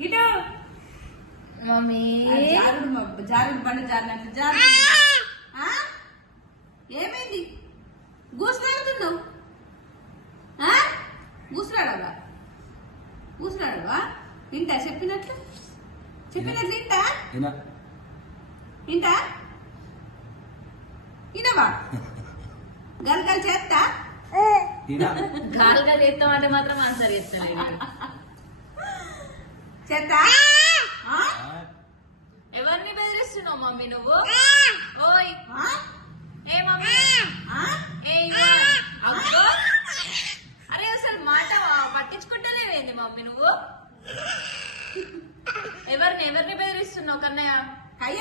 గిటో mummy జారుడు బండి జారినట్టు జారు. ఏమైంది? గూసులాడుతున్నావు? గూసులాడవా? గూసులాడవా? వింటా చెప్పినట్లు వింటా వింటా వినవా? గలగలు చేస్తా గాలిగా చేస్తామంటే మాత్రం ఆన్సర్ చేస్తలేదు. చేస్తా. ఎవరిని బెదిరిస్తున్నావు మమ్మీ నువ్వు? ఓయ్ ఏ మమ్మీ అరే అసలు మాట పట్టించుకుంటలేవేంది మమ్మీ నువ్వు? ఎవరిని బెదిరిస్తున్నావు కన్నయ్య? కయ్య